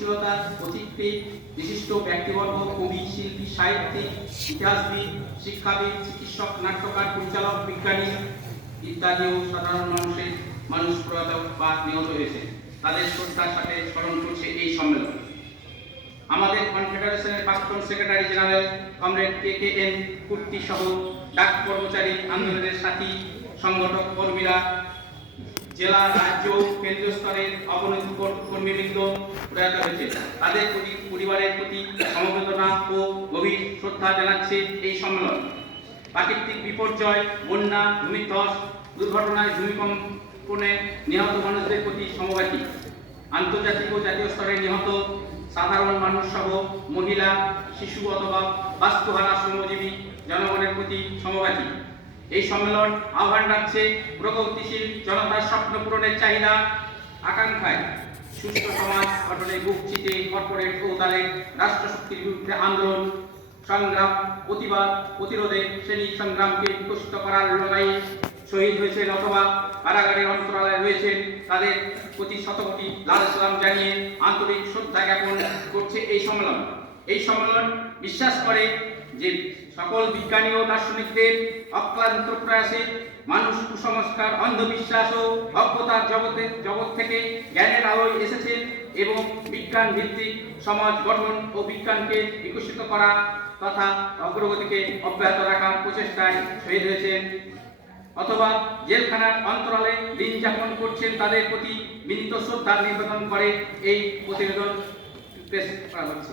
সৃজনশীলতার অচিত্রে বিশিষ্ট ব্যক্তিবর্গ, কবি, শিল্পী, সাহিত্যিক, ইতিহাসবিদ, শিক্ষাবিদ, চিকিৎসক, নাট্যকার, পরিচালক, বিজ্ঞানী ইত্যাদিও সাধারণ মানুষ প্রয়াত বা নিহত হয়েছে। তাদের শ্রদ্ধার সাথে স্মরণ করছে এই সম্মেলন। আমাদের কনফেডারেশনের প্রাক্তন secretary general comrade KKN kurti সহ ডাক কর্মচারী আন্দোলনের সাথী সংগঠক কর্মীরা, জেলা, রাজ্য, কেন্দ্রীয় স্তরের অবনতি কর্মীবৃন্দ প্রয়াত হয়েছে। তাদের পরিবারের প্রতি সমবেদনা ও গভীর শ্রদ্ধা জানাচ্ছে এই সম্মেলন। প্রাকৃতিক বিপর্যয়, বন্যা, ভূমিধস, দুর্ঘটনায়, ভূমিকম্পনে নিহত মানুষদের প্রতি সমবেতি। আন্তর্জাতিক ও জাতীয় স্তরে নিহত সাধারণ মানুষ সহ মহিলা, শিশু অথবা বাস্তুহারা শ্রমজীবী জনগণের প্রতি সমবেতি। এই সম্মেলন আহ্বান রাখছে প্রগতিশীল জনতার স্বপ্ন পূরণের চাহিদা আকাঙ্ক্ষায় সুস্থ সমাজ গঠনে বুক চিতে কর্পোরেট ও তাদের রাষ্ট্রশক্তির বিরুদ্ধে আন্দোলন, সংগ্রাম, প্রতিবাদ, প্রতিরোধে শ্রেণী সংগ্রামকে বিকশিত করার লড়াইয়ে শহীদ হয়েছেন অথবা কারাগারের অন্তরালে রয়েছেন তাদের প্রতি শতকোটি লাল সালাম জানিয়ে আন্তরিক শ্রদ্ধা জ্ঞাপন করছে এই সম্মেলন। এই সম্মেলন বিশ্বাস করে যে সকল বিজ্ঞানী ও দার্শনিকদের অক্লান্ত প্রয়াসে মানুষ কুসংস্কার, অন্ধবিশ্বাস ও অজ্ঞতার জগৎ থেকে জ্ঞানের আলোয় এসেছেন এবং বিজ্ঞান ভিত্তিক সমাজ গঠন ও বিজ্ঞানকে বিকশিত করা তথা অগ্রগতিকে অব্যাহত রাখার প্রচেষ্টায় শহীদ হয়েছেন অথবা জেলখানার অন্তরালে দিন যাপন করছেন তাদের প্রতি বিনীত শ্রদ্ধা নিবেদন করে এই প্রতিবেদন পেশ করা হচ্ছে।